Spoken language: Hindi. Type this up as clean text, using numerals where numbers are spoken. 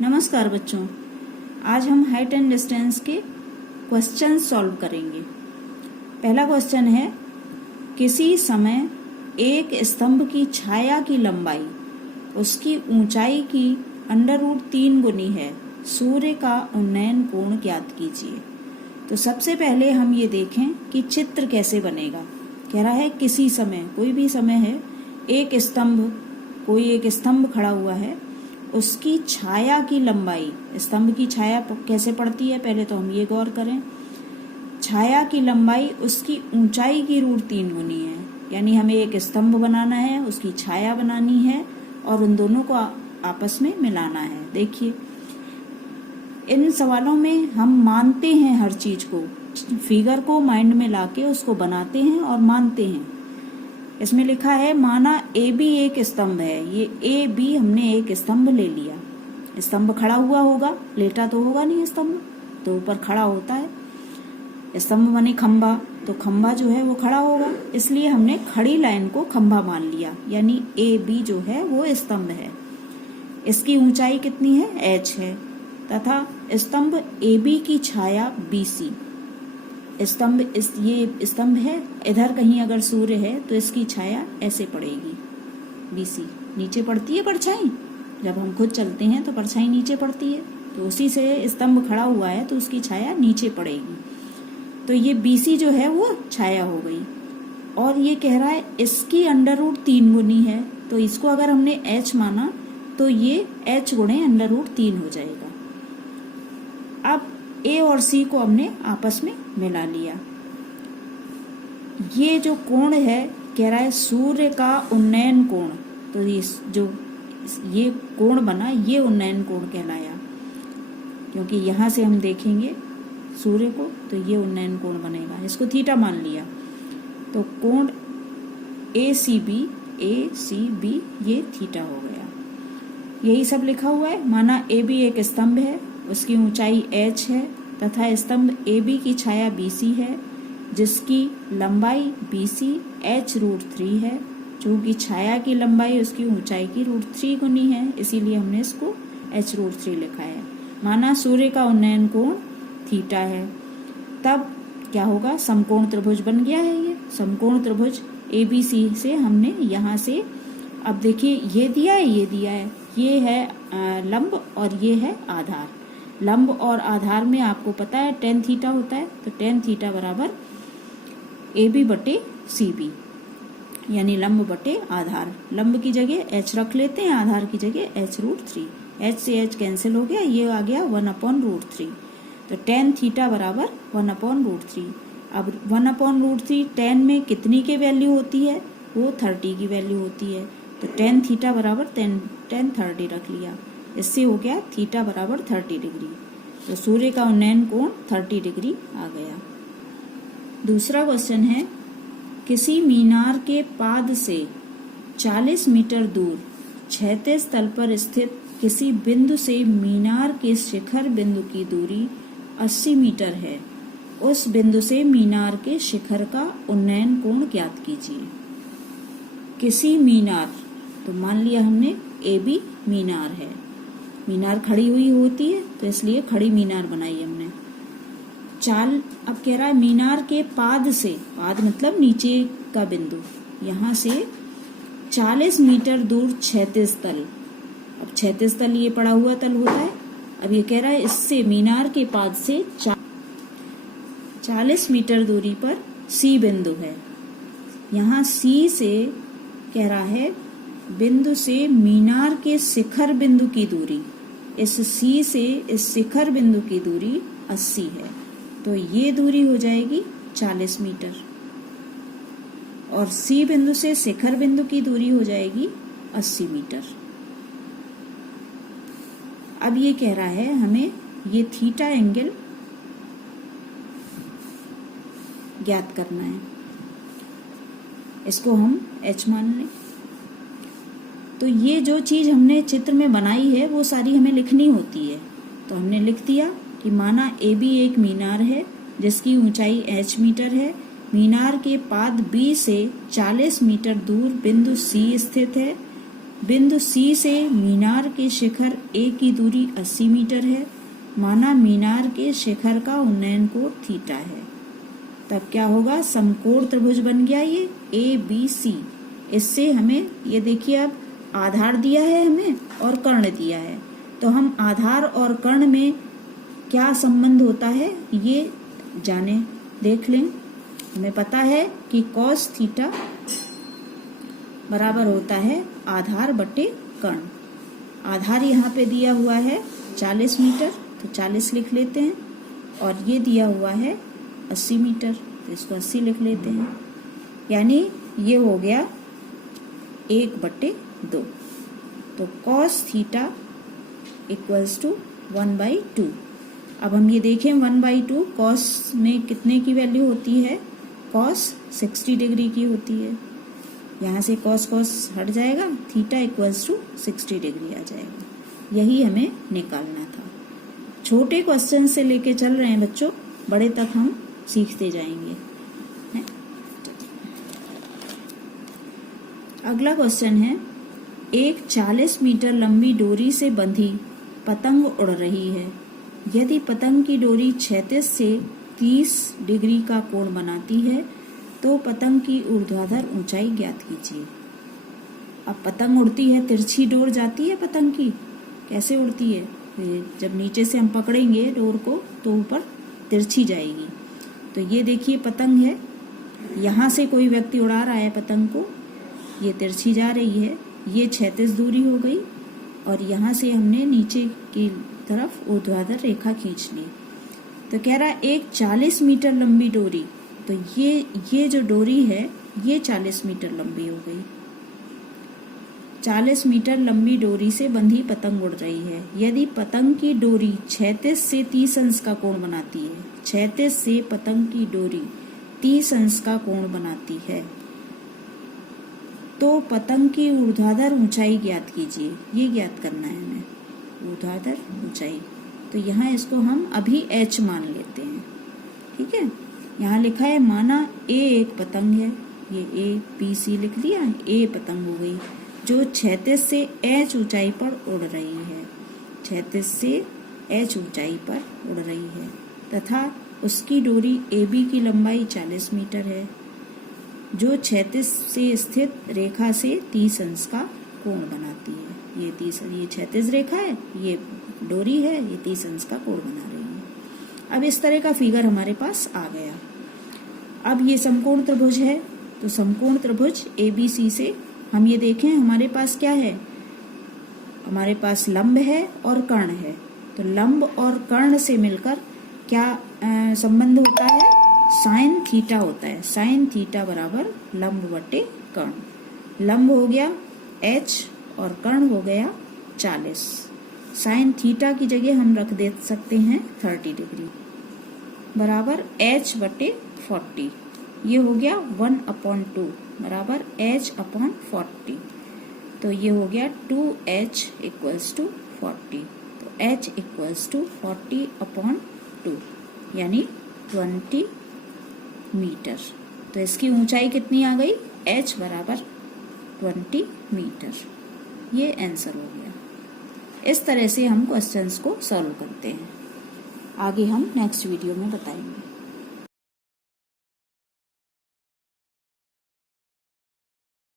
नमस्कार बच्चों, आज हम हाइट एंड डिस्टेंस के क्वेश्चन सॉल्व करेंगे। पहला क्वेश्चन है, किसी समय एक स्तंभ की छाया की लंबाई उसकी ऊंचाई की √3 गुनी है। सूर्य का उन्नयन कोण ज्ञात कीजिए। तो सबसे पहले हम ये देखें कि चित्र कैसे बनेगा। कह रहा है किसी समय, कोई भी समय है, कोई एक स्तंभ खड़ा हुआ है, उसकी छाया की लंबाई, स्तंभ की छाया कैसे पड़ती है पहले तो हम ये गौर करें। छाया की लंबाई उसकी ऊंचाई की √3 गुनी है, यानी हमें एक स्तंभ बनाना है, उसकी छाया बनानी है और उन दोनों को आपस में मिलाना है। देखिए, इन सवालों में हम मानते हैं हर चीज को, फिगर को माइंड में लाके उसको बनाते हैं और मानते हैं। इसमें लिखा है, माना ए बी एक स्तंभ है। ये ए बी हमने एक स्तंभ ले लिया। स्तंभ खड़ा हुआ होगा, लेटा तो होगा नहीं स्तंभ, तो ऊपर खड़ा होता है। स्तंभ माने खंभा, तो खंभा जो है वो खड़ा होगा, इसलिए हमने खड़ी लाइन को खंभा मान लिया, यानी ए बी जो है वो स्तंभ है। इसकी ऊंचाई कितनी है? h है, तथा स्तंभ ए बी की छाया BC। ये स्तंभ है, इधर कहीं अगर सूर्य है तो इसकी छाया ऐसे पड़ेगी, BC। नीचे पड़ती है परछाई, जब हम खुद चलते हैं तो परछाई नीचे पड़ती है, तो उसी से स्तंभ खड़ा हुआ है तो उसकी छाया नीचे पड़ेगी। तो ये BC जो है वो छाया हो गई। और ये कह रहा है इसकी √3 गुनी है, तो इसको अगर हमने h माना तो ये h गुणे √3 हो जाएगा। अब A और C को हमने आपस में मिला लिया। ये जो कोण है, कह रहा है सूर्य का उन्नयन कोण, तो ये कोण बना, ये उन्नयन कोण कहलाया, क्योंकि यहां से हम देखेंगे सूर्य को तो ये उन्नयन कोण बनेगा। इसको थीटा मान लिया, तो कोण ACB ये थीटा हो गया। यही सब लिखा हुआ है। माना AB एक स्तंभ है, उसकी ऊंचाई h है तथा स्तंभ AB की छाया BC है, जिसकी लंबाई BC h√3 है। चूंकि छाया की लंबाई उसकी ऊंचाई की √3 गुनी है, इसीलिए हमने इसको h√3 लिखा है। माना सूर्य का उन्नयन कोण थीटा है, तब क्या होगा? समकोण त्रिभुज बन गया है। ये समकोण त्रिभुज ABC से हमने यहाँ से, अब देखिए ये दिया है, ये है लंब और ये है आधार। लंब और आधार में आपको पता है tan थीटा होता है, तो tan थीटा बराबर AB बटे CB, यानी लंब बटे आधार। लंब की जगह h रख लेते हैं, आधार की जगह h√3। h से h कैंसिल हो गया, ये आ गया 1/√3। तो tan थीटा बराबर 1/√3। अब 1/√3 tan में कितनी की वैल्यू होती है? वो 30 की वैल्यू होती है, तो tan थीटा बराबर tan 30 रख लिया। इससे हो गया थीटा बराबर 30 डिग्री। तो सूर्य का उन्नयन कोण 30 डिग्री आ गया। दूसरा क्वेश्चन है, किसी मीनार के पाद से 40 मीटर दूर क्षैतिज तल पर स्थित किसी बिंदु से मीनार के शिखर बिंदु की दूरी 80 मीटर है। उस बिंदु से मीनार के शिखर का उन्नयन कोण ज्ञात कीजिए। किसी मीनार, तो मान लिया हमने AB मीनार है, मीनार खड़ी हुई होती है तो इसलिए खड़ी मीनार बनाई हमने। अब कह रहा है मीनार के पाद से, पाद मतलब नीचे का बिंदु, यहाँ से 40 मीटर दूर क्षैतिज तल। अब क्षैतिज तल ये पड़ा हुआ तल होता है। अब ये कह रहा है इससे मीनार के पाद से 40 मीटर दूरी पर C बिंदु है। यहाँ C से कह रहा है बिंदु से मीनार के शिखर बिंदु की दूरी, इस C से इस शिखर बिंदु की दूरी 80 है, तो ये दूरी हो जाएगी 40 मीटर। और C बिंदु से शिखर बिंदु की दूरी हो जाएगी 80 मीटर। अब ये कह रहा है हमें ये थीटा एंगल ज्ञात करना है, इसको हम h मान लें। तो ये जो चीज हमने चित्र में बनाई है वो सारी हमें लिखनी होती है, तो हमने लिख दिया कि माना AB एक मीनार है जिसकी ऊंचाई h मीटर है। मीनार के पाद B से 40 मीटर दूर बिंदु C स्थित है। बिंदु सी से मीनार के शिखर ए की दूरी 80 मीटर है। माना मीनार के शिखर का उन्नयन कोण थीटा है। तब क्या होगा, समकोण त्रिभुज बन गया ये ABC। इससे हमें ये देखिए अब आधार दिया है हमें और कर्ण दिया है, तो हम आधार और कर्ण में क्या संबंध होता है ये जाने देख लें। हमें पता है कि cos थीटा बराबर होता है आधार बटे कर्ण। आधार यहाँ पे दिया हुआ है 40 मीटर, तो 40 लिख लेते हैं, और ये दिया हुआ है 80 मीटर, तो इसको 80 लिख लेते हैं। यानी ये हो गया 1/2। तो cos थीटा इक्वल्स टू 1/2। अब हम ये देखें 1/2 cos में कितने की वैल्यू होती है, cos 60 डिग्री की होती है। यहाँ से cos हट जाएगा, थीटा इक्वल्स टू 60 डिग्री आ जाएगा। यही हमें निकालना था। छोटे क्वेश्चन से लेके चल रहे हैं बच्चों, बड़े तक हम सीखते जाएंगे। अगला क्वेश्चन है, एक 40 मीटर लंबी डोरी से बंधी पतंग उड़ रही है। यदि पतंग की डोरी क्षैतिज से 30 डिग्री का कोण बनाती है तो पतंग की ऊर्ध्वाधर ऊंचाई ज्ञात कीजिए। अब पतंग उड़ती है, तिरछी डोर जाती है पतंग की, कैसे उड़ती है, जब नीचे से हम पकड़ेंगे डोर को तो ऊपर तिरछी जाएगी। तो ये देखिए पतंग है, यहाँ से कोई व्यक्ति उड़ा रहा है पतंग को, ये तिरछी जा रही है, ये क्षैतिज दूरी हो गई, और यहाँ से हमने नीचे की तरफ ऊर्ध्वाधर रेखा खींच ली। तो कह रहा है एक 40 मीटर लंबी डोरी, तो ये जो डोरी है ये 40 मीटर लंबी हो गई। 40 मीटर लंबी डोरी से बंधी पतंग उड़ रही है। यदि पतंग की डोरी क्षैतिज से 30 अंश का कोण बनाती है, क्षैतिज से पतंग की डोरी 30 अंश का कोण बनाती है, तो पतंग की ऊर्ध्वाधर ऊंचाई ज्ञात कीजिए। ये ज्ञात करना है हमें, ऊर्ध्वाधर ऊंचाई। तो यहाँ इसको हम अभी h मान लेते हैं, ठीक है। यहाँ लिखा है माना A एक पतंग है, ये ABC लिख दिया, A पतंग हो गई जो क्षैतिज से h ऊंचाई पर उड़ रही है, क्षैतिज से h ऊंचाई पर उड़ रही है, तथा उसकी डोरी AB की लंबाई 40 मीटर है, जो क्षैतिज से स्थित रेखा से 30 अंश का कोण बनाती है। ये क्षैतिज रेखा है, ये डोरी है, ये 30 अंश का कोण बना रही है। अब इस तरह का फिगर हमारे पास आ गया। अब ये समकोण त्रिभुज है, तो समकोण त्रिभुज ABC से हम ये देखें हमारे पास क्या है, हमारे पास लंब है और कर्ण है। तो लंब और कर्ण से मिलकर क्या संबंध होता है, साइन थीटा होता है। साइन थीटा बराबर लंब बटे कर्ण। लंब हो गया h और कर्ण हो गया 40। साइन थीटा की जगह हम रख दे सकते हैं 30 डिग्री बराबर h बटे 40। ये हो गया 1/2 बराबर h/40। तो ये हो गया 2h इक्वल्स टू 40। तो h इक्वल्स टू 40/2 यानी 20 मीटर। तो इसकी ऊंचाई कितनी आ गई, h बराबर 20 मीटर। ये आंसर हो गया। इस तरह से हम क्वेश्चंस को सॉल्व करते हैं। आगे हम नेक्स्ट वीडियो में बताएंगे।